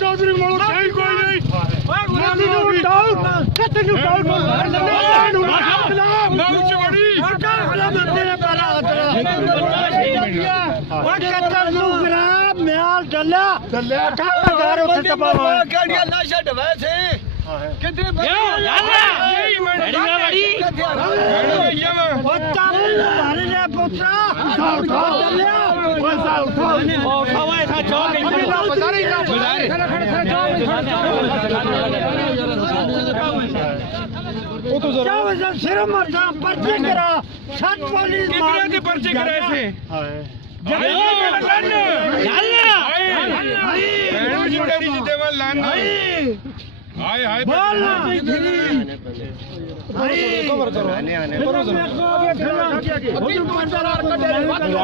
चौधरी मोड़ सही कोई नहीं सिर मरदा पर्चे करा 7 पुलिस मार के पर्चे कराए थे हाय हाय बोल